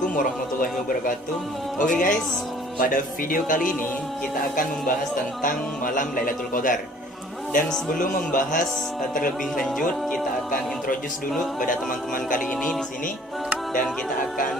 Assalamualaikum warahmatullahi wabarakatuh. Oke guys, pada video kali ini kita akan membahas tentang malam Lailatul Qadar. Dan sebelum membahas terlebih lanjut, kita akan introduce dulu kepada teman-teman kali ini di sini, dan kita akan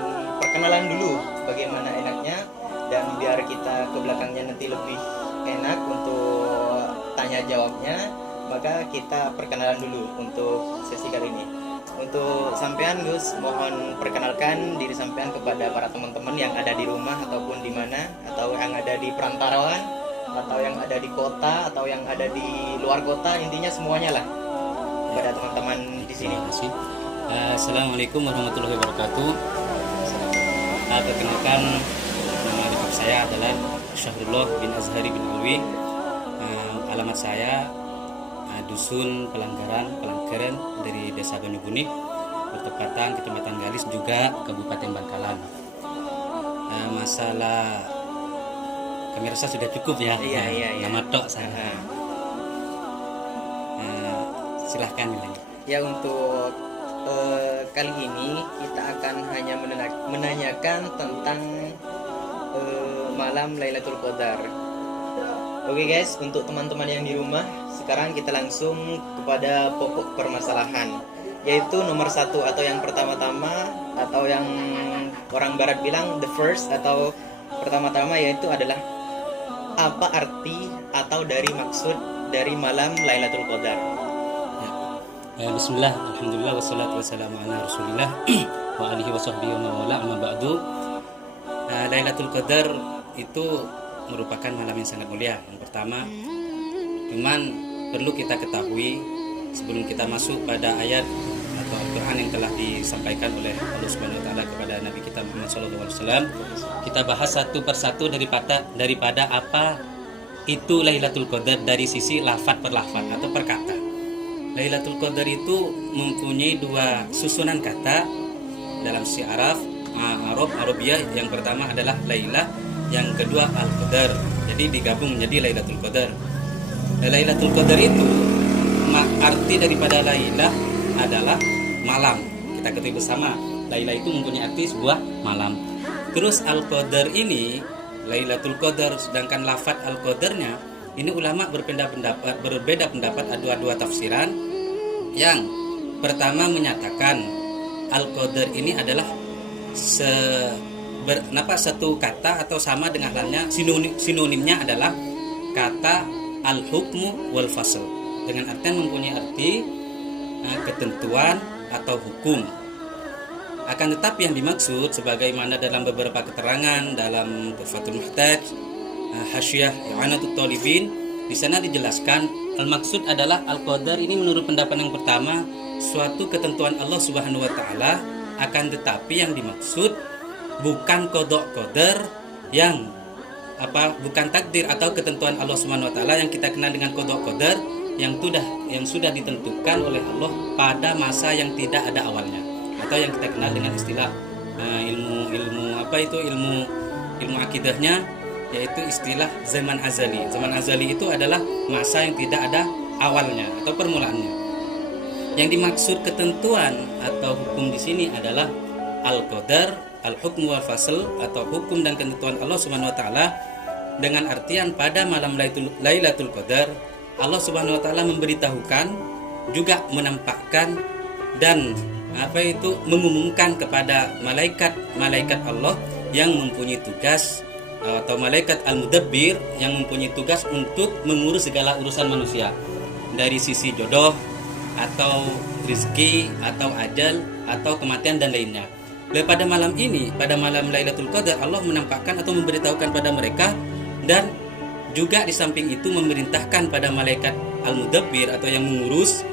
perkenalan dulu bagaimana enaknya, dan biar kita ke belakangnya nanti lebih enak untuk tanya jawabnya, maka kita perkenalan dulu untuk sesi kali ini. Untuk sampean Gus, mohon perkenalkan diri sampean kepada para teman-teman yang ada di rumah ataupun di mana, atau yang ada di perantauan, atau yang ada di kota, atau yang ada di luar kota, intinya semuanya lah kepada teman-teman di sini. Terima kasih. Assalamualaikum warahmatullahi wabarakatuh. Perkenalkan, nama lengkap saya adalah Syahrullah bin Azhari bin Alwi. Alamat saya Dusun Pelanggaran dari Desa Banyuguni, bertepatan Kecamatan Galis, juga Kabupaten Bangkalan. Masalah kami rasa sudah cukup ya. Iya. Nama tok saya. Silahkan Milen. Ya, untuk kali ini kita akan hanya menanyakan tentang malam Lailatul Qadar. Oke guys, untuk teman-teman yang di rumah, sekarang kita langsung kepada pokok permasalahan, yaitu nomor satu atau yang pertama-tama, atau yang orang barat bilang the first atau pertama-tama, yaitu adalah apa arti atau dari maksud dari malam Lailatul Qadar. Bismillah, alhamdulillah, wassalatu wassalamu ala rasulillah wa alihi wa sahbihi wa mawala, amma ba'du. Lailatul Qadar itu merupakan malam yang sangat mulia. Yang pertama, cuman perlu kita ketahui sebelum kita masuk pada ayat atau Al-Quran yang telah disampaikan oleh Allah Subhanahu wa taala kepada Nabi kita Muhammad SAW, kita bahas satu persatu daripada apa itu Lailatul Qadar dari sisi lafaz per lafaz atau per kata. Lailatul Qadar itu mempunyai dua susunan kata dalam sisi Arabiyah. Yang pertama adalah Lailah, yang kedua Al-Qadar. Jadi digabung menjadi Lailatul Qadar. Lailatul Qadar itu arti daripada Lailah adalah malam. Kita ketahui bersama, Lailah itu mempunyai arti sebuah malam. Terus Al-Qadar ini, Lailatul Qadar, sedangkan lafaz Al-Qadarnya ini ulama berbeda pendapat, ada dua tafsiran. Yang pertama menyatakan Al-Qadar ini adalah satu kata atau sama dengan halnya sinonimnya adalah kata al-hukmu wal fasl, dengan artian mempunyai arti ketentuan atau hukum. Akan tetapi yang dimaksud sebagaimana dalam beberapa keterangan dalam Tuhfatul Muhtaj, Hasyiah I'anatul Talibin, di sana dijelaskan al-maksud adalah al-qadar ini menurut pendapat yang pertama suatu ketentuan Allah Subhanahu wa taala, akan tetapi yang dimaksud bukan qada qadar bukan takdir atau ketentuan Allah Subhanahu wa taala yang kita kenal dengan qada qadar yang sudah ditentukan oleh Allah pada masa yang tidak ada awalnya, atau yang kita kenal dengan istilah ilmu akidahnya, yaitu istilah zaman azali. Zaman azali itu adalah masa yang tidak ada awalnya atau permulaannya. Yang dimaksud ketentuan atau hukum di sini adalah al-qadar, al-hukm wal fasl, atau hukum dan ketentuan Allah Subhanahu wa taala, dengan artian pada malam Lailatul Qadar Allah Subhanahu wa taala memberitahukan, juga menampakkan dan mengumumkan kepada malaikat Allah yang mempunyai tugas, atau malaikat al-mudabbir yang mempunyai tugas untuk mengurus segala urusan manusia, dari sisi jodoh atau rezeki atau ajal atau kematian dan lainnya. Pada malam ini, pada malam Lailatul Qadar, Allah menampakkan atau memberitahukan pada mereka, dan juga di samping itu memerintahkan pada malaikat al-mudabbir atau yang mengurus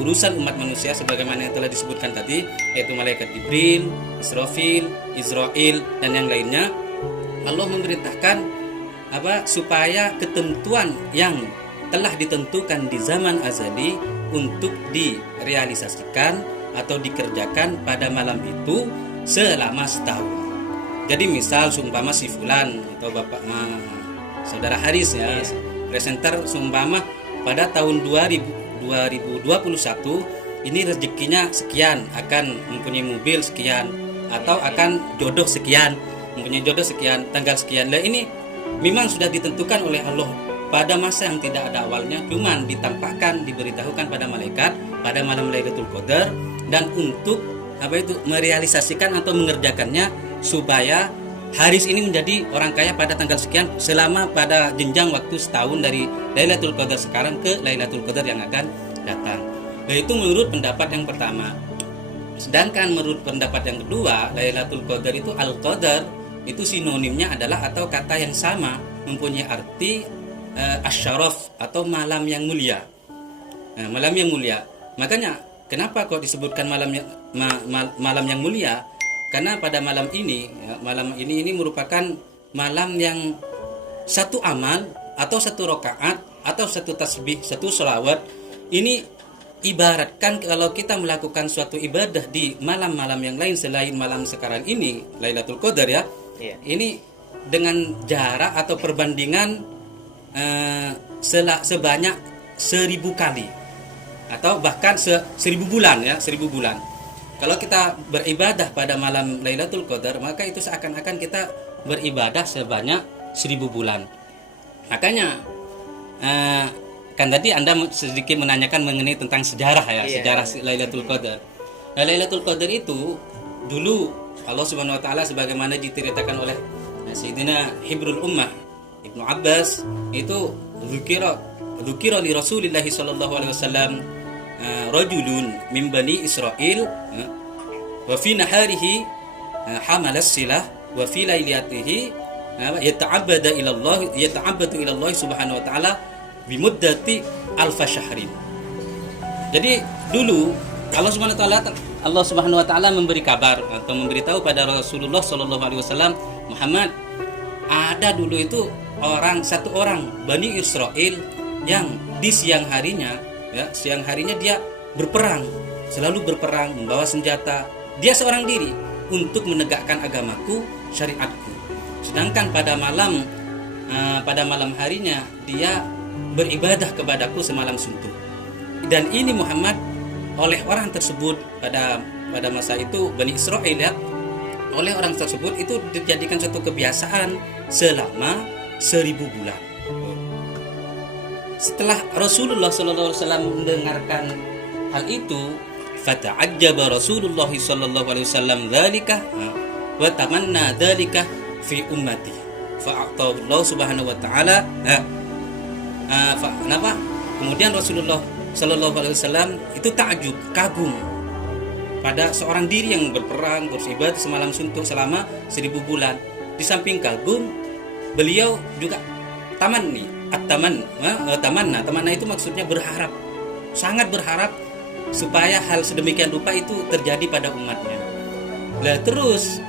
urusan umat manusia sebagaimana yang telah disebutkan tadi, yaitu malaikat Jibril, Israfil, Israel dan yang lainnya. Allah memerintahkan supaya ketentuan yang telah ditentukan di zaman azali untuk direalisasikan atau dikerjakan pada malam itu selama setahun. Jadi misal seumpama si fulan atau bapak saudara Haris ya, presenter, seumpama pada tahun 2021 ini rezekinya sekian, akan mempunyai mobil sekian, atau akan jodoh sekian, mempunyai jodoh sekian, tanggal sekian. Nah, ini memang sudah ditentukan oleh Allah pada masa yang tidak ada awalnya, cuman ditampakkan, diberitahukan pada malaikat pada malam Lailatul Qadar, dan untuk merealisasikan atau mengerjakannya supaya Haris ini menjadi orang kaya pada tanggal sekian selama pada jenjang waktu setahun dari Lailatul Qadar sekarang ke Lailatul Qadar yang akan datang. Nah, itu menurut pendapat yang pertama. Sedangkan menurut pendapat yang kedua, Lailatul Qadar itu Al-Qadar itu sinonimnya adalah atau kata yang sama, mempunyai arti asyaraf atau malam yang mulia. Nah, malam yang mulia. Makanya kenapa kok disebutkan malam yang mulia? Karena pada malam ini, malam ini merupakan malam yang satu amal atau satu rakaat atau satu tasbih, satu sholawat ini ibaratkan kalau kita melakukan suatu ibadah di malam-malam yang lain selain malam sekarang ini, Lailatul Qadar ya. Ini dengan jarak atau perbandingan sebanyak 1000 kali atau bahkan 1000 bulan ya, 1000 bulan. Kalau kita beribadah pada malam Lailatul Qadar, maka itu seakan-akan kita beribadah sebanyak 1000 bulan. Makanya kan tadi Anda sedikit menanyakan mengenai tentang sejarah ya, sejarah Lailatul Qadar. Nah, Lailatul Qadar itu dulu Allah Subhanahu wa taala sebagaimana diceritakan oleh Sayyidina Hibrul Ummah Ibnu Abbas itu dzukira li Rasulillah sallallahu alaihi wasallam rajulun min bani Israil wa fi naharihi hamala as-silah wa fi lailatihi yata'abbadu ila Allah subhanahu wa ta'ala bi muddati alfa syahrin. Jadi dulu Allah Subhanahu wa taala memberi kabar atau memberitahu pada Rasulullah sallallahu alaihi wasallam, Muhammad, ada dulu itu satu orang Bani Israel yang di siang harinya dia berperang, selalu berperang membawa senjata. Dia seorang diri untuk menegakkan agamaku, syariatku. Sedangkan pada malam harinya dia beribadah kepadaku semalam suntuk. Dan ini Muhammad oleh orang tersebut pada masa itu Bani Israel ya, oleh orang tersebut itu dijadikan suatu kebiasaan selama 1000 bulan. Setelah Rasulullah SAW mendengarkan hal itu, fata'ajjaba Rasulullah SAW dzalika wa tamanna dzalika fi ummati. Fa'atahu Allah Subhanahu wa taala. Kemudian Rasulullah SAW itu takjub, kagum pada seorang diri yang berperang, beribadah semalam suntuk selama 1000 bulan. Di samping kagum, beliau juga tamanna itu maksudnya berharap, sangat berharap supaya hal sedemikian rupa itu terjadi pada umatnya. Lah terus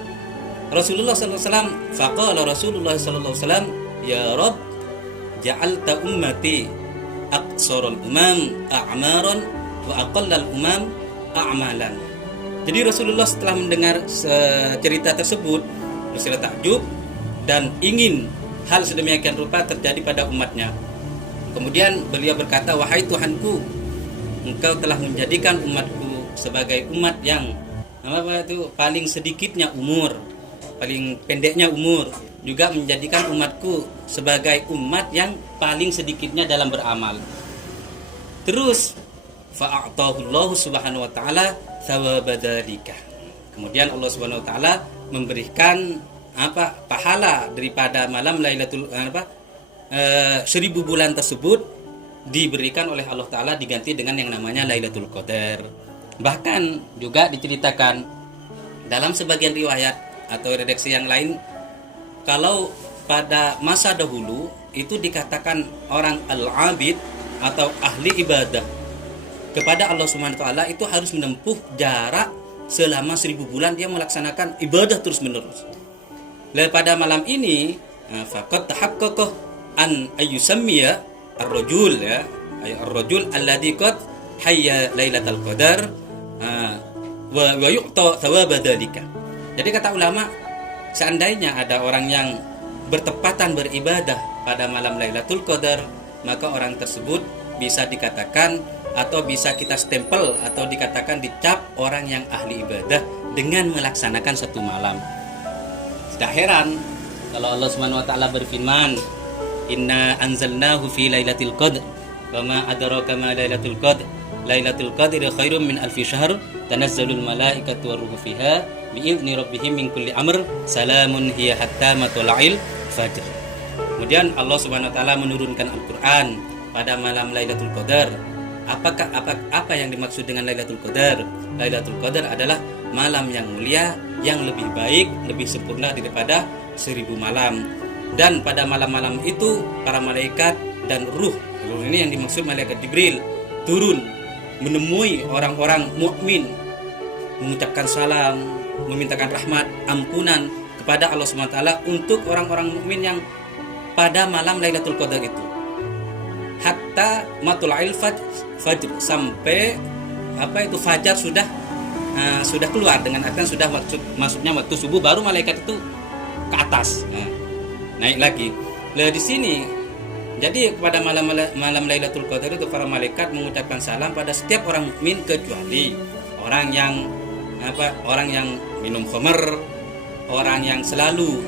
Rasulullah SAW, faqala Rasulullah SAW, ya Rabb, ja'alta ummati aqsarul umam a'maran wa aqallal umam a'malan. Jadi Rasulullah setelah mendengar cerita tersebut, Rasulullah takjub dan ingin hal sedemikian rupa terjadi pada umatnya. Kemudian beliau berkata, wahai Tuhanku, Engkau telah menjadikan umatku sebagai umat yang paling sedikitnya umur, paling pendeknya umur, juga menjadikan umatku sebagai umat yang paling sedikitnya dalam beramal. Terus fa'atahu Allah Subhanahu wa taala thawaba dzalika. Kemudian Allah Subhanahu wa taala memberikan pahala daripada malam Lailatul 1000 bulan tersebut diberikan oleh Allah taala diganti dengan yang namanya Lailatul Qadar. Bahkan juga diceritakan dalam sebagian riwayat atau redaksi yang lain, kalau pada masa dahulu itu dikatakan orang al-abid atau ahli ibadah kepada Allah Subhanahu wa taala itu harus menempuh jarak selama 1000 bulan dia melaksanakan ibadah terus-menerus. Pada malam ini faqad tahaqqaqa an ayyusammiya ar-rajul ya, ar-rajul alladhi qad hayya lailatul qadar wa yu'ta thawaba dzalika. Jadi kata ulama, seandainya ada orang yang bertepatan beribadah pada malam Lailatul Qadar, maka orang tersebut bisa dikatakan atau bisa kita stempel atau dikatakan dicap orang yang ahli ibadah dengan melaksanakan satu malam. Tidak heran kalau Allah Subhanahu wa taala berfirman, "Inna anzalnahu fi lailatul qadr, wa ma adraka ma lailatul qadr, lailatul qadri khairum min alfi syahr, tanazzalul malaikatu waruhu fiha bi'izni rabbihim min kulli amr, salamun hiya hatta matla'il fajr." Kemudian Allah Subhanahu wa taala menurunkan Al-Qur'an pada malam Lailatul Qadar. Apa yang dimaksud dengan Lailatul Qadar? Lailatul Qadar adalah malam yang mulia, yang lebih baik, lebih sempurna daripada 1000 malam. Dan pada malam-malam itu para malaikat dan ruh ini yang dimaksud malaikat Jibril turun menemui orang-orang mukmin, mengucapkan salam, memintakan rahmat, ampunan kepada Allah Subhanahu wa taala untuk orang-orang mukmin yang pada malam Lailatul Qadar itu. Hatta matla'il fajr, sampai fajar sudah keluar, dengan artian sudah maksudnya waktu subuh baru malaikat itu ke atas. Naik lagi. Lah di sini jadi pada malam Lailatul Qadar itu para malaikat mengucapkan salam pada setiap orang mukmin kecuali orang yang minum khamr, orang yang selalu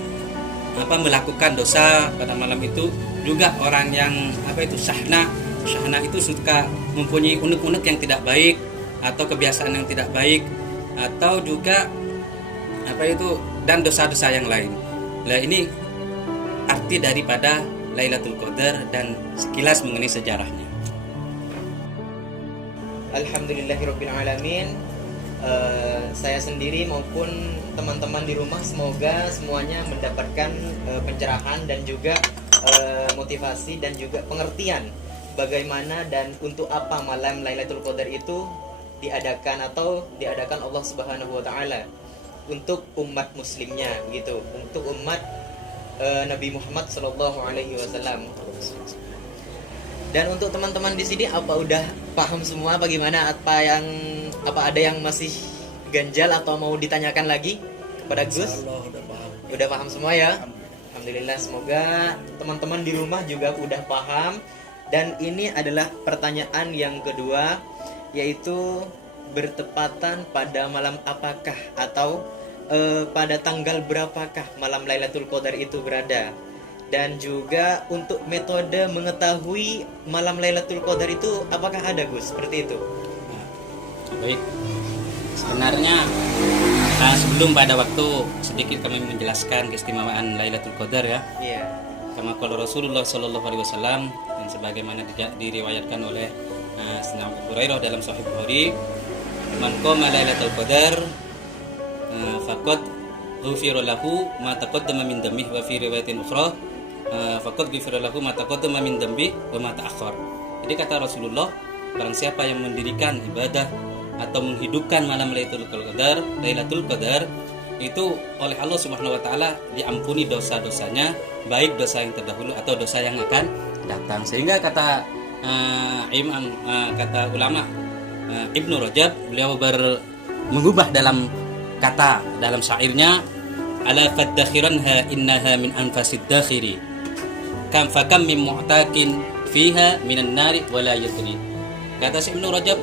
melakukan dosa pada malam itu, juga orang yang syahna itu suka mempunyai unek-unek yang tidak baik atau kebiasaan yang tidak baik, atau juga dan dosa-dosa yang lain. Nah, ini arti daripada Lailatul Qadar dan sekilas mengenai sejarahnya. Alhamdulillahirabbil alamin. Saya sendiri maupun teman-teman di rumah semoga semuanya mendapatkan pencerahan dan juga motivasi dan juga pengertian bagaimana dan untuk apa malam Lailatul Qadar itu diadakan Allah Subhanahu wa taala untuk umat muslimnya gitu, untuk umat Nabi Muhammad sallallahu alaihi wasallam. Dan untuk teman-teman di sini apa udah paham semua bagaimana, apa ada yang masih ganjal atau mau ditanyakan lagi kepada Gus? Udah paham semua ya? Alhamdulillah, semoga teman-teman di rumah juga udah paham. Dan ini adalah pertanyaan yang kedua, yaitu bertepatan pada malam apakah atau pada tanggal berapakah malam Lailatul Qadar itu berada. Dan juga untuk metode mengetahui malam Lailatul Qadar itu apakah ada, Gus? Seperti itu. Baik. Sebenarnya sebelum pada waktu sedikit kami menjelaskan keistimewaan Lailatul Qadar ya. Iya. Kama qala Rasulullah sallallahu alaihi wasallam, dan sebagaimana diriwayatkan oleh Sayyidina Abu Hurairah dalam Sahih Bukhari, "Man qama Lailatul Qadar faqad ghufira lahu ma taqaddama min dhanbihi wa fi riwayatin ukhra faqad ghufira lahu ma taqaddama min dhanbihi wa ma ta'akhkhar." Jadi kata Rasulullah, barang siapa yang mendirikan ibadah atau menghidupkan malam Lailatul Qadar itu oleh Allah Subhanahu wa taala diampuni dosa-dosanya, baik dosa yang terdahulu atau dosa yang akan datang. Sehingga kata ulama Ibnu Rajab, beliau mengubah dalam syairnya, ala faddakhiranha innaha min anfasid dakhiri kam fakam min mu'takin fiha minan nari wala yadri. Kata si Ibnu Rajab,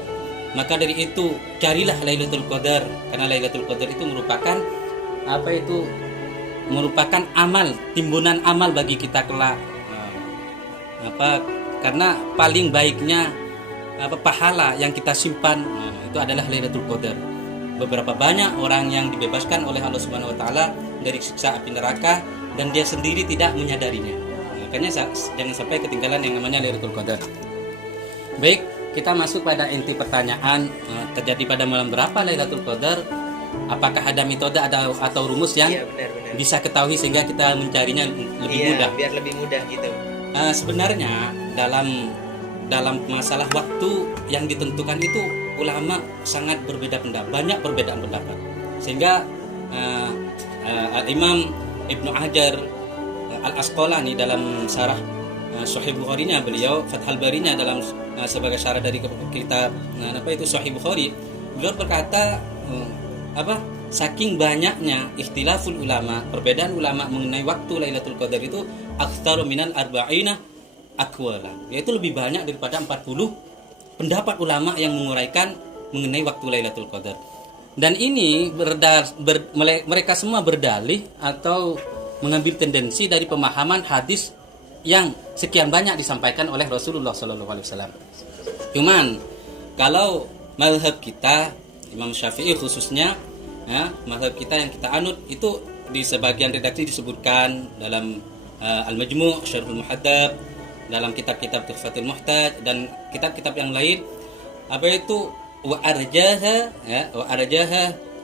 maka dari itu carilah Lailatul Qadar, karena Lailatul Qadar itu merupakan amal, timbunan amal bagi kita kelak. Karena paling baiknya pahala yang kita simpan itu adalah Lailatul Qadar. Beberapa banyak orang yang dibebaskan oleh Allah Subhanahu wa taala dari siksa api neraka dan dia sendiri tidak menyadarinya. Makanya jangan sampai ketinggalan yang namanya Lailatul Qadar. Baik, kita masuk pada inti pertanyaan, terjadi pada malam berapa Lailatul Qadar? Apakah ada metode atau rumus yang benar. bisa ketahui sehingga kita mencarinya lebih mudah? Biar lebih mudah gitu. Sebenarnya dalam masalah waktu yang ditentukan itu ulama sangat berbeda pendapat, banyak perbedaan pendapat. Sehingga Imam Ibnu Hajar Al-Asqalani dalam syarah Sahih Bukhari-nya beliau, Fathul Bari-nya dalam sebagai syarah dari kitab Sahih Bukhari, beliau berkata saking banyaknya ikhtilaful ulama, perbedaan ulama mengenai waktu Lailatul Qadar itu aktsaru minal arba'ina aqwala, yaitu lebih banyak daripada 40 pendapat ulama yang menguraikan mengenai waktu Lailatul Qadar. Dan ini mereka semua berdalih atau mengambil tendensi dari pemahaman hadis yang sekian banyak disampaikan oleh Rasulullah SAW. Cuman kalau mazhab kita Imam Syafi'i khususnya, ya, mazhab kita yang kita anut itu di sebagian redaksi disebutkan dalam Al-Majmu', Syarhul Muhaddab, dalam kitab-kitab Tuhfatul Muhtaj dan kitab-kitab yang lain, apa itu wa arjaha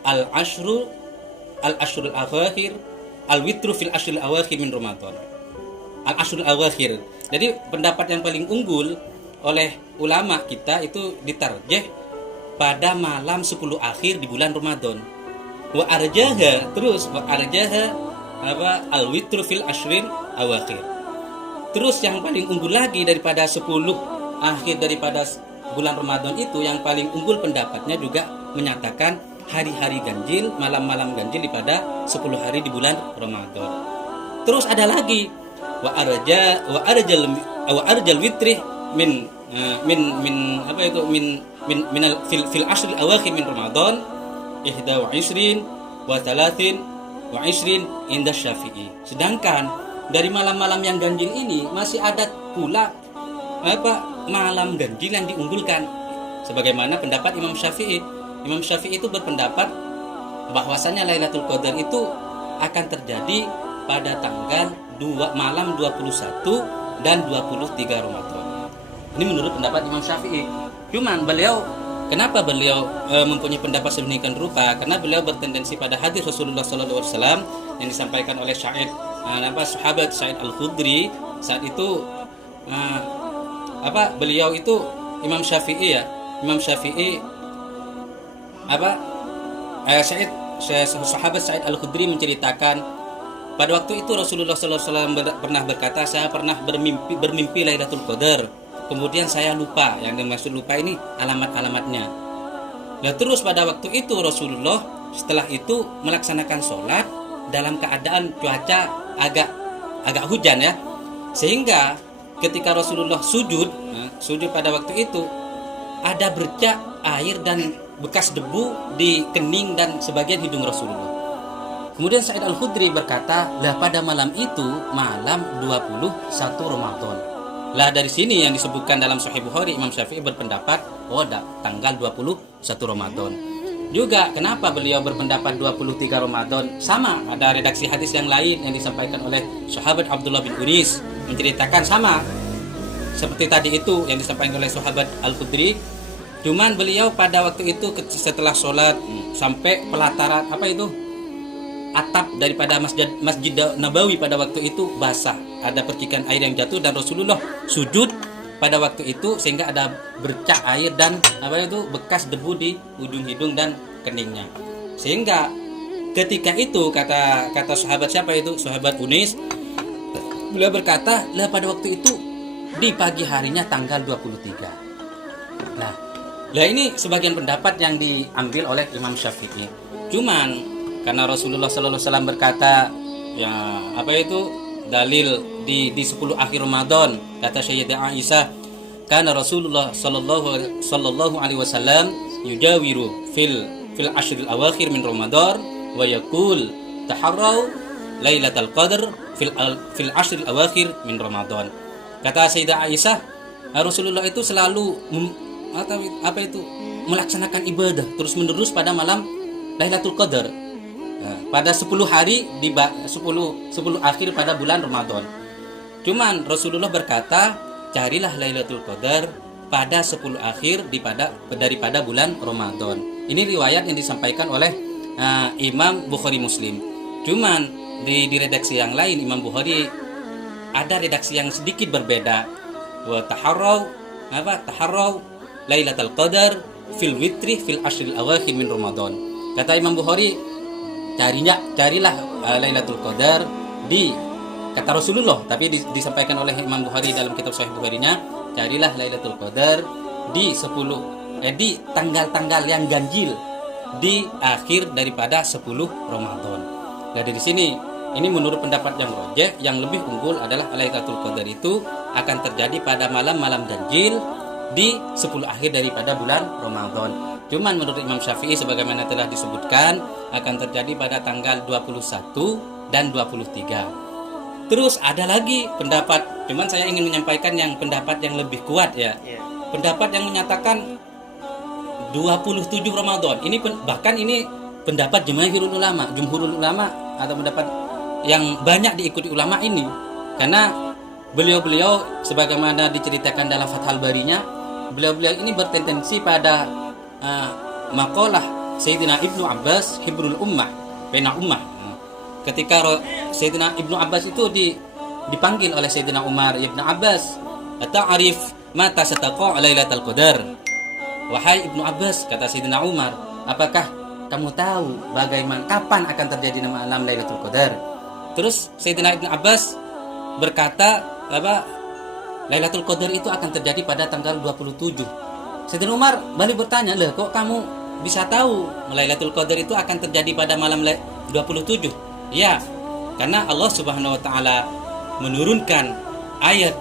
al-ashrul awakhir al-witru fil ashrul awakhir min Ramadan. Al-ashrul awakhir. Jadi pendapat yang paling unggul oleh ulama kita itu ditarjih pada malam 10 akhir di bulan Ramadan. Wa arjaha al-witru fil ashril awakhir. Terus yang paling unggul lagi daripada 10 akhir daripada bulan Ramadan itu, yang paling unggul pendapatnya juga menyatakan hari-hari ganjil, malam-malam ganjil pada 10 hari di bulan Ramadan. Terus ada lagi wa arjal witri min fil ashril awakhir min Ramadan 21 wa 23 inda Syafi'i. Sedangkan dari malam-malam yang ganjil ini masih ada pula malam ganjil yang diunggulkan, sebagaimana pendapat Imam Syafi'i. Imam Syafi'i itu berpendapat bahwasanya Lailatul Qadar itu akan terjadi pada tanggal malam 21 dan 23 Ramadan. Ini menurut pendapat Imam Syafi'i. Cuman kenapa beliau mempunyai pendapat sedemikian rupa? Karena beliau bertendensi pada hadis Rasulullah SAW yang disampaikan oleh sahabat Sa'id Al-Khudri. Saat itu beliau itu Imam Syafi'i sahabat Sa'id Al-Khudri menceritakan pada waktu itu Rasulullah SAW pernah berkata, saya pernah bermimpi Lailatul Qadar, kemudian saya lupa. Yang dimaksud lupa ini alamat-alamatnya. Nah terus pada waktu itu Rasulullah setelah itu melaksanakan sholat dalam keadaan cuaca agak hujan, ya, sehingga ketika Rasulullah sujud pada waktu itu ada bercak air dan bekas debu di kening dan sebagian hidung Rasulullah. Kemudian Sa'id Al-Khudri berkata, lah pada malam itu malam 21 Ramadan. Lah dari sini yang disebutkan dalam Sahih Bukhari, Imam Syafi'i berpendapat tanggal 21 Ramadan. Juga kenapa beliau berpendapat 23 Ramadan? Sama, ada redaksi hadis yang lain yang disampaikan oleh sahabat Abdullah bin Unis menceritakan sama seperti tadi itu yang disampaikan oleh sahabat Al-Khudri. Cuman beliau pada waktu itu setelah sholat sampai pelataran atap daripada Masjid Nabawi pada waktu itu basah, ada percikan air yang jatuh dan Rasulullah sujud pada waktu itu sehingga ada bercak air dan bekas debu di ujung hidung dan keningnya. Sehingga ketika itu kata sahabat sahabat Unis, beliau berkata, lah pada waktu itu di pagi harinya tanggal 23. Nah ini sebagian pendapat yang diambil oleh Imam Syafi'i. Cuman karena Rasulullah SAW berkata dalil di 10 akhir Ramadan, kata Sayyidah Aisyah, karena Rasulullah sallallahu alaihi wasallam yujawiru fil ashril awakhir min Ramadan wa yaqul taharrau lailatul qadar fil ashril awakhir min Ramadan. Kata Sayyidah Aisyah, Rasulullah itu selalu melaksanakan ibadah terus-menerus pada malam Lailatul Qadar. Pada 10 hari di 10 akhir pada bulan Ramadan. Cuman Rasulullah berkata, carilah Lailatul Qadar pada 10 akhir daripada bulan Ramadan. Ini riwayat yang disampaikan oleh Imam Bukhari Muslim. Cuman di redaksi yang lain Imam Bukhari ada redaksi yang sedikit berbeda. Wa taharrau Lailatul Qadar fil witri fil ashril awakhir min Ramadan. Kata Imam Bukhari, carilah Lailatul Qadar kata Rasulullah, tapi disampaikan oleh Imam Bukhari dalam kitab Sahih Bukharinya, carilah Lailatul Qadar di tanggal-tanggal yang ganjil di akhir daripada 10 Ramadan. Nah dari sini ini menurut pendapat yang rajih, yang lebih unggul adalah Lailatul Qadar itu akan terjadi pada malam-malam ganjil di 10 akhir daripada bulan Ramadan. Cuman menurut Imam Syafi'i sebagaimana telah disebutkan akan terjadi pada tanggal 21 dan 23. Terus ada lagi pendapat, cuman saya ingin menyampaikan yang pendapat yang lebih kuat ya. Iya. Pendapat yang menyatakan 27 Ramadan. Ini bahkan ini pendapat jumhurul ulama atau pendapat yang banyak diikuti ulama ini. Karena beliau-beliau sebagaimana diceritakan dalam Fathul Barinya, beliau-beliau ini bertendensi pada makalah Sayyidina Ibnu Abbas Hibrul Ummah, pena ummah. Ketika Sayyidina Ibnu Abbas itu dipanggil oleh Sayyidina Umar, Ibnu Abbas, "Ta'rif mata sataqa Lailatul Qadar?" Wahai Ibnu Abbas, kata Sayyidina Umar, apakah kamu tahu bagaimana kapan akan terjadi malam Lailatul Qadar? Terus Sayyidina Ibnu Abbas berkata, Lailatul Qadar itu akan terjadi pada tanggal 27. Sayyidina Umar balik bertanya, "Lah, kok kamu bisa tahu Lailatul Qadar itu akan terjadi pada malam 27? Ya, karena Allah Subhanahu wa taala menurunkan ayat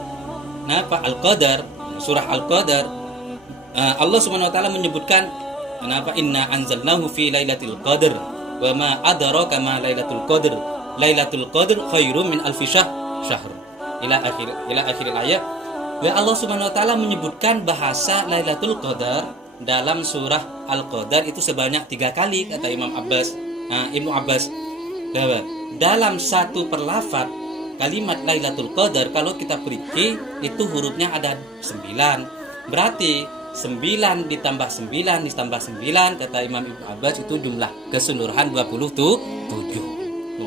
Al-Qadar, surah Al-Qadar. Allah Subhanahu wa taala menyebutkan inna anzalnahu fi lailatul qadar wa ma adraka ma lailatul qadar. Lailatul Qadar khairum min alfi syahr. Ila akhir ayat. Ya, Allah Subhanahu wa taala menyebutkan bahasa Lailatul Qadar dalam surah Al-Qadar itu sebanyak 3 kali kata Ibnu Abbas. Dalam satu perlafaz kalimat Lailatul Qadar kalau kita periki itu hurufnya ada 9. Berarti 9 ditambah 9 kata Imam Ibnu Abbas itu jumlah keseluruhan 27.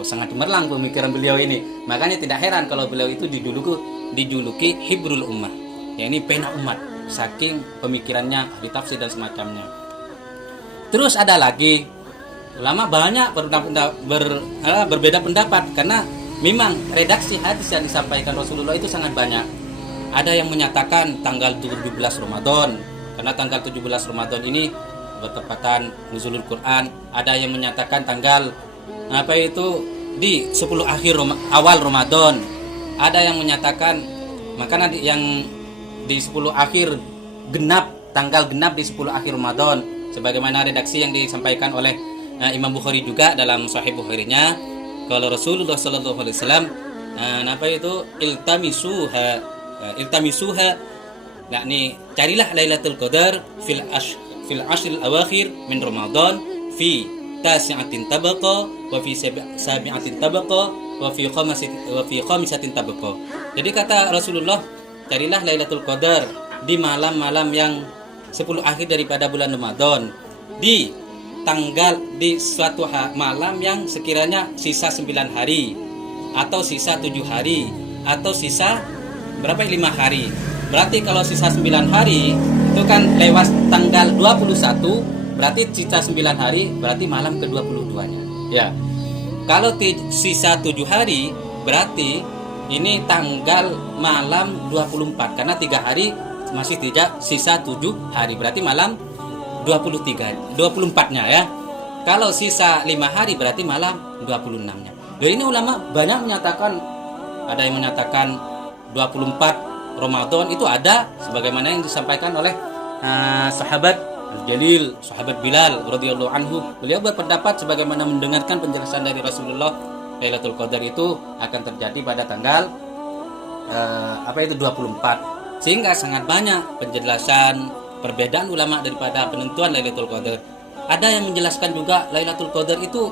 Sangat cemerlang pemikiran beliau ini. Makanya tidak heran kalau beliau itu dijuluki Hibrul Ummah, yakni pena umat, saking pemikirannya ahli tafsir dan semacamnya. Terus ada lagi ulama banyak berbeda pendapat karena memang redaksi hadis yang disampaikan Rasulullah itu sangat banyak. Ada yang menyatakan tanggal 17 Ramadan karena tanggal 17 Ramadan ini bertepatan nuzulul Quran. Ada yang menyatakan tanggal di 10 akhir awal Ramadan. Ada yang menyatakan makanya yang di 10 akhir tanggal genap di 10 akhir Ramadan sebagaimana redaksi yang disampaikan oleh Imam Bukhari juga dalam Sahih Bukharinya. Kalau Rasulullah sallallahu alaihi wasallam iltamisuha yakni carilah Lailatul Qadar fil ashril awakhir min Ramadan fi tasi'atin tabaqa wa fi sabi'atin tabaqa wa fi khamisatin tabaqa. Jadi kata Rasulullah, carilah Lailatul Qadar di malam-malam yang 10 akhir daripada bulan Ramadan, di suatu malam yang sekiranya sisa 9 hari atau sisa 7 hari atau sisa 5 hari. Berarti kalau sisa 9 hari itu kan lewat tanggal 21, berarti sisa 9 hari berarti malam ke-22-nya. Ya. Kalau sisa 7 hari berarti ini tanggal malam 24 karena 3 hari masih tidak sisa 7 hari berarti malam 24-nya ya. Kalau sisa 5 hari berarti malam 26-nya. Jadi ini ulama banyak menyatakan, ada yang menyatakan 24 Ramadan itu ada sebagaimana yang disampaikan oleh sahabat Jalil, sahabat Bilal radhiyallahu anhu. Beliau berpendapat sebagaimana mendengarkan penjelasan dari Rasulullah, Lailatul Qadar itu akan terjadi pada tanggal 24. Sehingga sangat banyak penjelasan perbedaan ulama daripada penentuan Lailatul Qadar. Ada yang menjelaskan juga Lailatul Qadar itu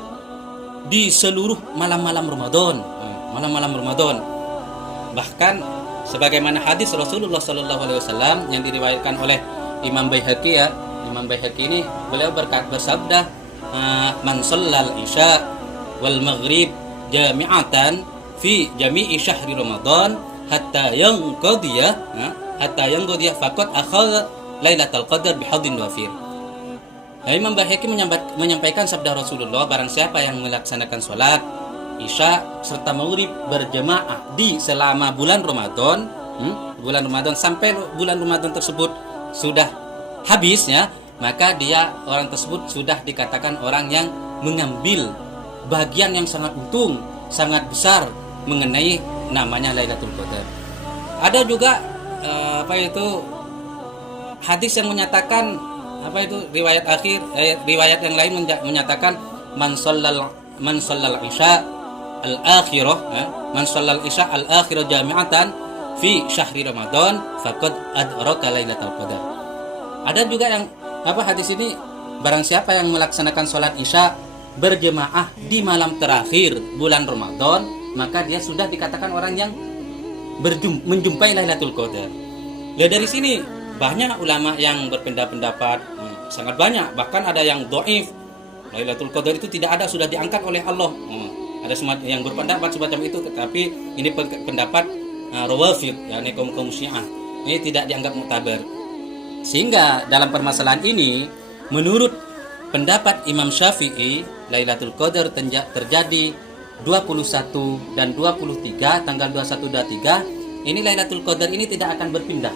di seluruh malam-malam Ramadan, Bahkan sebagaimana hadis Rasulullah sallallahu alaihi wasallam yang diriwayatkan oleh Imam Baihaqi ya. Imam Baihaqi ini beliau bersabda, "Man shallal isya wal maghrib jami'atan fi jami'i syahri Ramadan hatta yanqadiya faqad akhadha Lailatul Qadar bihadin wafir." Imam Baihaqi menyampaikan sabda Rasulullah, barang siapa yang melaksanakan sholat isya serta maghrib berjamaah di selama bulan Ramadan, sampai bulan Ramadan tersebut sudah habis ya, maka orang tersebut sudah dikatakan orang yang mengambil bagian yang sangat untung, sangat besar mengenai namanya Lailatul Qadar. Ada juga hadis yang menyatakan apa itu riwayat akhir, riwayat yang lain menyatakan man shallal isya al-akhirah, man shallal isya al-akhirah jami'atan fi syahri Ramadan faqad adraka lailatul qadar. Ada juga yang hadis ini, barang siapa yang melaksanakan sholat isya berjemaah di malam terakhir bulan Ramadan, maka dia sudah dikatakan orang yang menjumpai Lailatul Qadar. Ya, dari sini banyak ulama yang berpendapat, sangat banyak, bahkan ada yang dhaif. Lailatul Qadar itu tidak ada, sudah diangkat oleh Allah. Ada yang berpendapat semacam itu, tetapi ini pendapat Rawafid, yakni kaum Syiah. Ini tidak dianggap muktabar. Sehingga dalam permasalahan ini, menurut pendapat Imam Syafi'i, Lailatul Qadar terjadi 21 dan 23, tanggal 21 dan 23. Ini Lailatul Qadar ini tidak akan berpindah.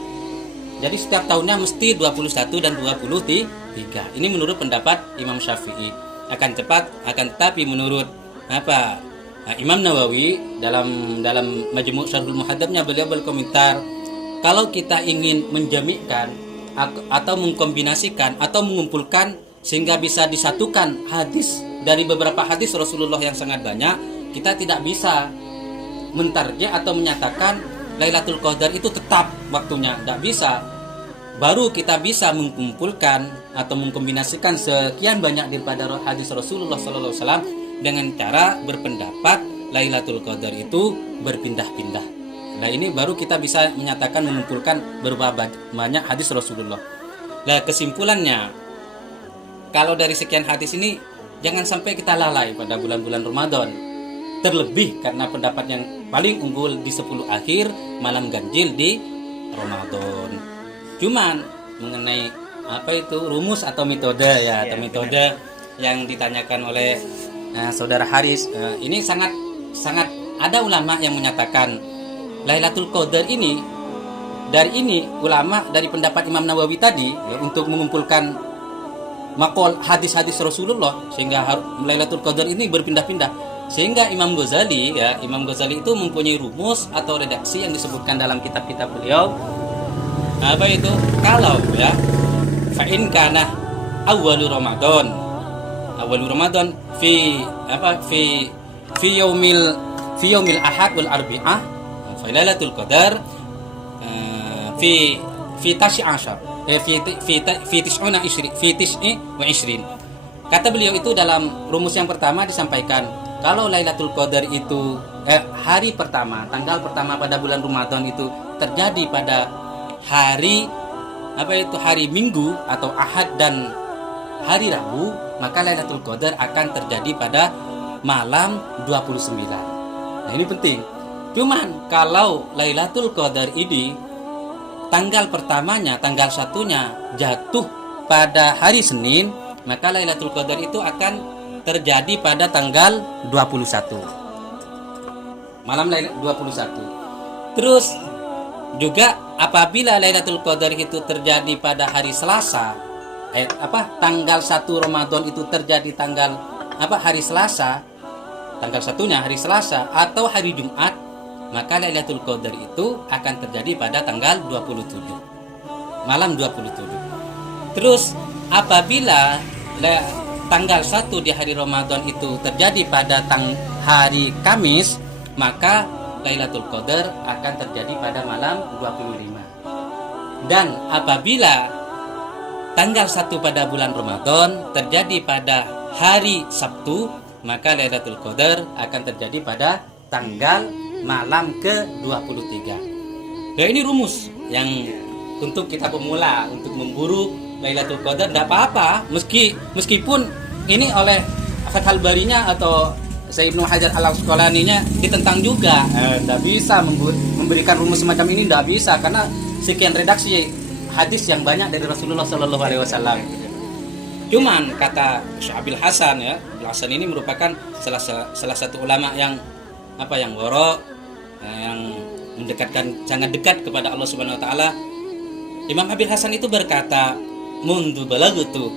Jadi setiap tahunnya mesti 21 dan 23. Ini menurut pendapat Imam Syafi'i. Akan tetapi menurut Imam Nawawi dalam Majmu' Syarhul Muhadzabnya, beliau berkomentar, kalau kita ingin menjami'kan atau mengkombinasikan atau mengumpulkan sehingga bisa disatukan hadis dari beberapa hadis Rasulullah yang sangat banyak, kita tidak bisa mentarjih atau menyatakan Lailatul Qadar itu tetap waktunya, tidak bisa. Baru kita bisa mengumpulkan atau mengkombinasikan sekian banyak daripada hadis Rasulullah SAW dengan cara berpendapat Lailatul Qadar itu berpindah-pindah. Nah, ini baru kita bisa menyatakan mengumpulkan berapa banyak hadis Rasulullah. Nah, kesimpulannya, kalau dari sekian hadis ini jangan sampai kita lalai pada bulan-bulan Ramadan. Terlebih karena pendapat yang paling unggul di 10 akhir malam ganjil di Ramadan. Cuman mengenai rumus atau metode atau metode yang ditanyakan oleh saudara Haris, ini sangat ada ulama yang menyatakan Lailatul Qadar ini dari ulama dari pendapat Imam Nawawi tadi untuk mengumpulkan makol hadis-hadis Rasulullah sehingga Lailatul Qadar ini berpindah-pindah. Sehingga Imam Ghazali itu mempunyai rumus atau redaksi yang disebutkan dalam kitab-kitab beliau. Kalau fa in kana awwalu Ramadan fi yaumil ahad wal arbi'ah fa Lailatul Qadar fi tas'ashar fi tis'i wa ishrin. Kata beliau itu dalam rumus yang pertama disampaikan, kalau Lailatul Qadar itu hari pertama, tanggal pertama pada bulan Ramadan itu terjadi pada hari hari Minggu atau Ahad dan hari Rabu, maka Lailatul Qadar akan terjadi pada malam 29. Nah, ini penting. Cuman kalau Lailatul Qadar ini tanggal pertamanya, tanggal satunya jatuh pada hari Senin, maka Lailatul Qadar itu akan terjadi pada tanggal 21. Malam 21. Terus juga apabila Lailatul Qadar itu terjadi pada hari Selasa, tanggal 1 Ramadan itu terjadi tanggal hari Selasa, tanggal satunya hari Selasa atau hari Jumat, maka Lailatul Qadar itu akan terjadi pada tanggal 27. Malam 27. Terus apabila tanggal 1 di hari Ramadan itu terjadi pada hari Kamis, maka Lailatul Qadar akan terjadi pada malam 25. Dan apabila tanggal 1 pada bulan Ramadan terjadi pada hari Sabtu, maka Lailatul Qadar akan terjadi pada tanggal malam ke-23. Ya, ini rumus yang untuk kita pemula untuk memburu Lailatul Qadar tidak apa-apa, meskipun ini oleh Fathul Barinya atau Syekh Ibnu Hajar Al-Asqalaninya ditentang juga. Tidak bisa memberikan rumus semacam ini, tidak bisa, karena sekian redaksi hadis yang banyak dari Rasulullah Shallallahu Alaihi Wasallam. Cuman kata Syekh Abil Hasan, Abil Hasan ini merupakan salah satu ulama yang waro, yang mendekatkan, sangat dekat kepada Allah Subhanahu Wa Taala. Imam Abil Hasan itu berkata, "Mundu balagutu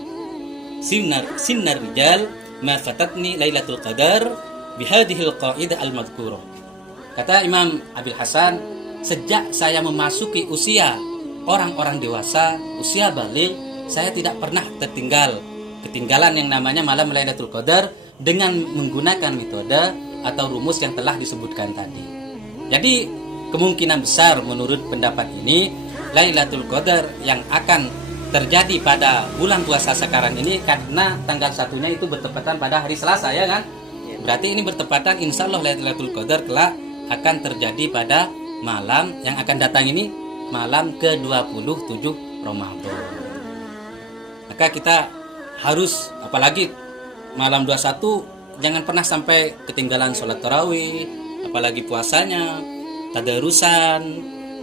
sinnar rijal ma fatatni Lailatul Qadar bihadhil qaidah al-madhkurah." Kata Imam Abil Hasan, sejak saya memasuki usia orang-orang dewasa, usia baligh, saya tidak pernah ketinggalan yang namanya malam Lailatul Qadar dengan menggunakan metode atau rumus yang telah disebutkan tadi. Jadi kemungkinan besar menurut pendapat ini Lailatul Qadar yang akan terjadi pada bulan puasa sekarang ini, karena tanggal satunya itu bertepatan pada hari Selasa, ya kan? Berarti ini bertepatan, insya Allah Lailatul Qadar kelak akan terjadi pada malam yang akan datang ini, malam ke-27 Ramadan. Maka kita harus, apalagi malam 21, jangan pernah sampai ketinggalan sholat tarawih, apalagi puasanya, tadarusan,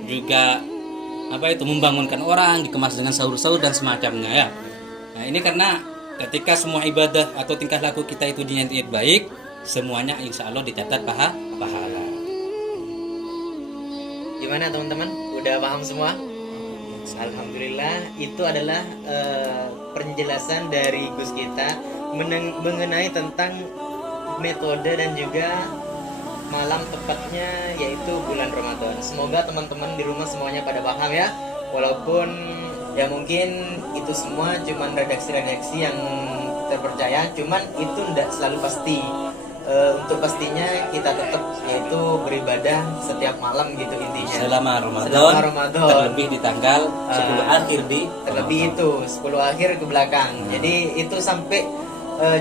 juga membangunkan orang, dikemas dengan sahur-sahur dan semacamnya, ya. Nah, ini karena ketika semua ibadah atau tingkah laku kita itu niat baik, semuanya insya Allah dicatat pahala. Gimana teman-teman? Udah paham semua? Alhamdulillah, itu adalah penjelasan dari Gus kita mengenai tentang metode dan juga malam tepatnya, yaitu bulan Ramadan. Semoga teman-teman di rumah semuanya pada paham ya. Walaupun ya mungkin itu semua cuman redaksi-redaksi yang terpercaya, cuman itu tidak selalu pasti. Untuk pastinya kita tetap yaitu beribadah setiap malam gitu intinya. Selama Ramadan. Terlebih di tanggal 10 akhir terlebih itu 10 akhir ke belakang. Jadi itu sampai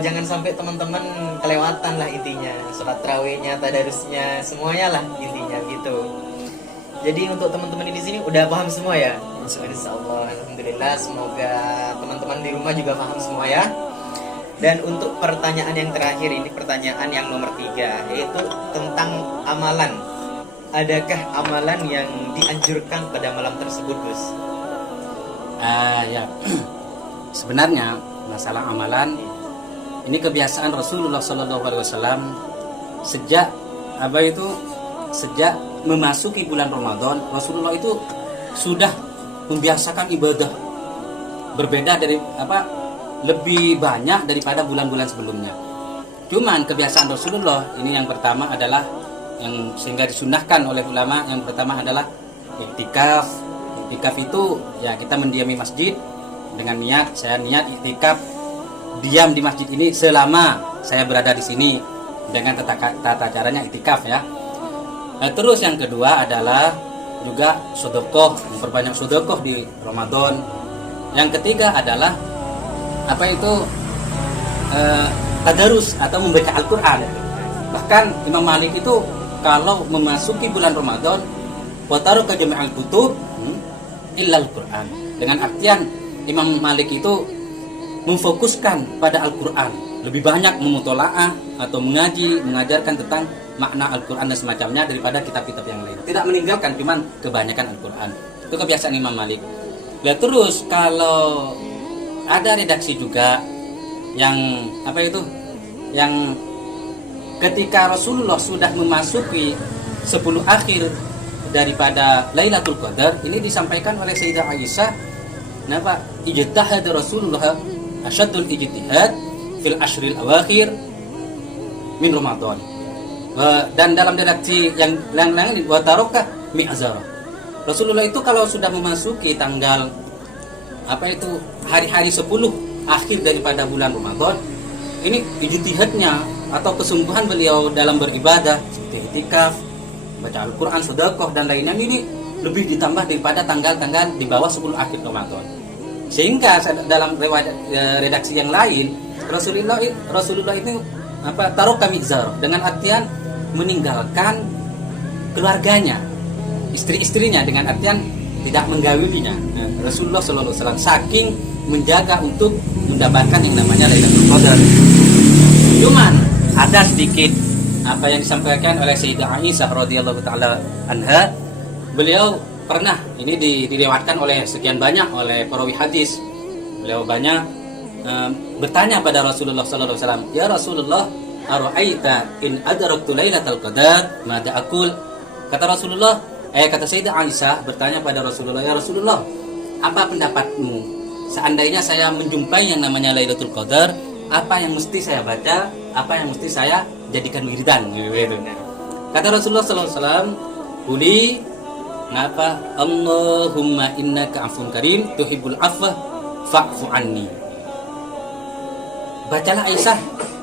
jangan sampai teman-teman kelewatan lah intinya. Sholat tarawihnya, tadarusnya, semuanya lah intinya gitu. Jadi untuk teman-teman di sini udah paham semua ya? Insya Allah, alhamdulillah. Semoga teman-teman di rumah juga paham semua ya. Dan untuk pertanyaan yang terakhir ini, pertanyaan yang nomor 3, yaitu tentang amalan. Adakah amalan yang dianjurkan pada malam tersebut, Gus? Ya. Sebenarnya masalah amalan ini kebiasaan Rasulullah SAW sejak memasuki bulan Ramadan. Rasulullah itu sudah membiasakan ibadah berbeda dari lebih banyak daripada bulan-bulan sebelumnya. Cuman kebiasaan Rasulullah ini yang pertama adalah yang sehingga disunahkan oleh ulama, yang pertama adalah iktikaf. Iktikaf itu ya kita mendiami masjid dengan niat, saya niat iktikaf diam di masjid ini selama saya berada di sini dengan tata caranya iktikaf ya. Nah, terus yang kedua adalah juga sedekah, memperbanyak sedekah di Ramadan. Yang ketiga adalah tadarus atau membaca Al-Quran. Bahkan Imam Malik itu kalau memasuki bulan Ramadan, wataruka jami'al kutub illa Al-Quran. Dengan artian Imam Malik itu memfokuskan pada Al-Quran, lebih banyak memutolaah atau mengajarkan tentang makna Al-Quran dan semacamnya daripada kitab-kitab yang lain. Tidak meninggalkan, cuman kebanyakan Al-Quran. Itu kebiasaan Imam Malik. Lihat terus kalau ada redaksi juga yang yang ketika Rasulullah sudah memasuki 10 akhir daripada Lailatul Qadar, ini disampaikan oleh Sayyidah Aisyah, ijtihad Rasulullah asyadul ijtihad fil ashril awakhir min Ramadan. Dan dalam redaksi yang lain wa taraka mi'zar. Rasulullah itu kalau sudah memasuki tanggal hari-hari 10 akhir daripada bulan Ramadan, ini ijtihadnya atau kesungguhan beliau dalam beribadah seperti iktikaf, baca Al-Quran, sedekah dan lainnya, ini lebih ditambah daripada tanggal-tanggal di bawah 10 akhir Ramadan. Sehingga dalam redaksi yang lain Rasulullah itu taraka mi'zar, dengan artian meninggalkan keluarganya, istri-istrinya, dengan artian tidak menggaulinya. Rasulullah SAW saking menjaga untuk mendapatkan yang namanya Lailatul Qadar. Cuman ada sedikit apa yang disampaikan oleh Sayyidah Aisyah radhiyallahu taala anha. Beliau pernah, ini diriwayatkan oleh sekian banyak oleh perawi hadis. Beliau banyak bertanya pada Rasulullah SAW, ya Rasulullah, ara'aita in adraktu Lailatul Qadar mada aqul? Kata Rasulullah, kata Sayyidah Aisyah bertanya pada Rasulullah, ya Rasulullah, apa pendapatmu seandainya saya menjumpai yang namanya Lailatul Qadar, apa yang mesti saya baca, apa yang mesti saya jadikan wiridan gitu. Kata Rasulullah SAW, Allahumma innaka afun karim tuhibbul afwa fa'fu anni. Bacalah Aisyah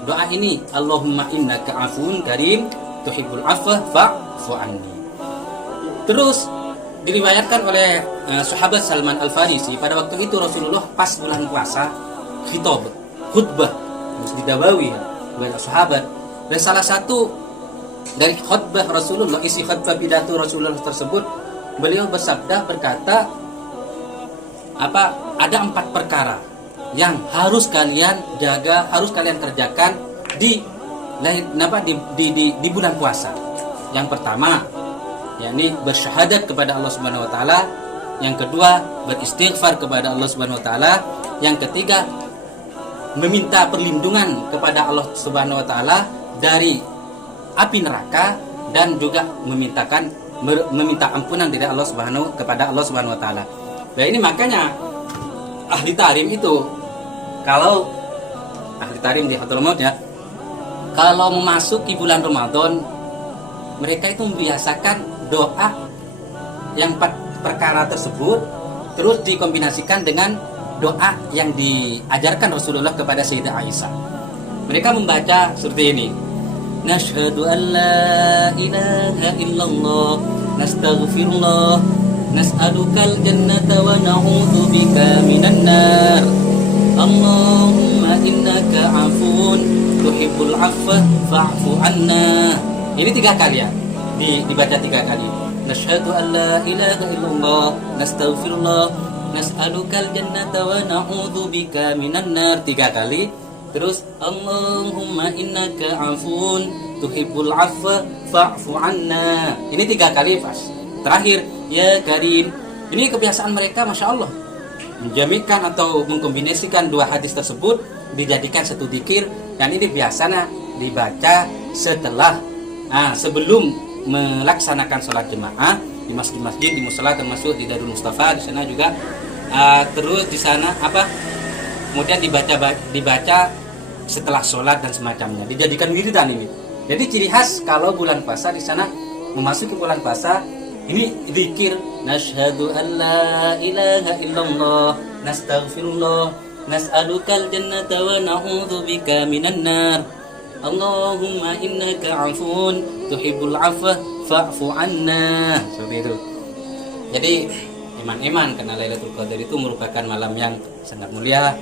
doa ini, Allahumma innaka afuun karim tuhibbul afwa fa'fu anni. Terus diriwayatkan oleh sahabat Salman Al-Farisi, pada waktu itu Rasulullah pas bulan puasa khutbah didawawi oleh sahabat, dan salah satu dari khutbah Rasulullah, isi khutbah pidato Rasulullah tersebut, beliau berkata ada 4 perkara yang harus kalian jaga, harus kalian kerjakan di bulan puasa. Yang pertama, yakni bersyahadat kepada Allah Subhanahu wa taala. Yang kedua, beristighfar kepada Allah Subhanahu wa taala. Yang ketiga, meminta perlindungan kepada Allah Subhanahu wa taala dari api neraka, dan juga meminta ampunan dari Allah kepada Allah Subhanahu wa taala. Nah, ini makanya ahli tarim itu, kalau ahli tarim di Hadramaut ya, kalau memasuki bulan Ramadan, mereka itu membiasakan doa yang 4 perkara tersebut, terus dikombinasikan dengan doa yang diajarkan Rasulullah kepada Sayyidah Aisyah. Mereka membaca seperti ini: Nashhadu an la ilaha illallah, nastaghfirullah, nas'alukal jannata wa na'udzu bika minan nar. Allahumma innaka afuun tuhibbul afwa fa'fu anna. Ini 3 kali ya, dibaca 3 kali. Nashhadu an la ilaha illallah, nastaghfirullah, nas'alukal jannata wa na'udzu bika minan nar 3 kali. Terus Allahumma innaka afuun tuhibbul afwa fa'fu anna. Ini 3 kali pas. Terakhir, ya Karim. Ini kebiasaan mereka, Masya Allah, menjamikan atau mengkombinasikan 2 hadis tersebut dijadikan satu dzikir, dan ini biasanya dibaca setelah sebelum melaksanakan sholat jemaah di masjid-masjid, di musala, termasuk di Darul Mustafa di sana juga. Terus di sana kemudian dibaca setelah sholat dan semacamnya, dijadikan wiridan ini. Jadi ciri khas kalau bulan puasa di sana, memasuki bulan puasa ini zikir, nashhadu an la ilaha illallah, nastaghfirullah, nas'alukal jannata wa na'udzu bika minan nar. Allahumma innaka afuun tuhibbul afwa fa'fu anna. Seperti itu. Jadi iman-iman, karena Lailatul Qadar itu merupakan malam yang sangat mulia,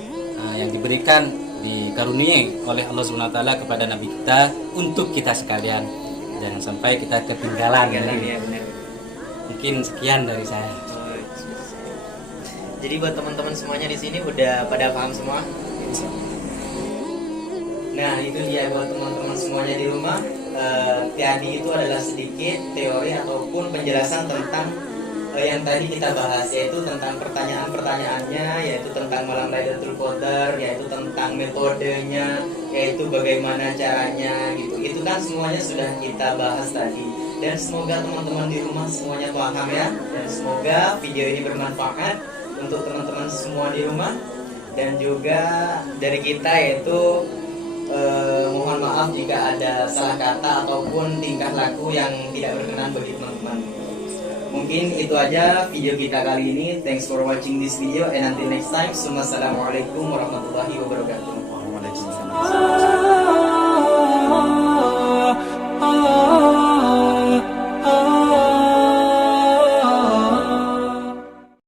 yang diberikan, dikaruniai oleh Allah Subhanahu wa taala kepada nabi kita untuk kita sekalian. Jangan sampai kita ketinggalan. Ya, benar. Mungkin sekian dari saya. Jadi buat teman-teman semuanya di sini udah pada paham semua. Nah, itu dia buat teman-teman semuanya di rumah. Tadi itu adalah sedikit teori ataupun penjelasan tentang yang tadi kita bahas, yaitu tentang pertanyaan-pertanyaannya, yaitu tentang malam Lailatul Qadar, yaitu tentang metodenya, yaitu bagaimana caranya gitu. Itu kan semuanya sudah kita bahas tadi. Dan semoga teman-teman di rumah semuanya paham ya. Dan semoga video ini bermanfaat untuk teman-teman semua di rumah. Dan juga dari kita, yaitu mohon maaf jika ada salah kata ataupun tingkah laku yang tidak berkenan bagi teman-teman. Mungkin itu aja video kita kali ini. Thanks for watching this video, and until next time. Assalamualaikum warahmatullahi wabarakatuh. Waalaikumsalam.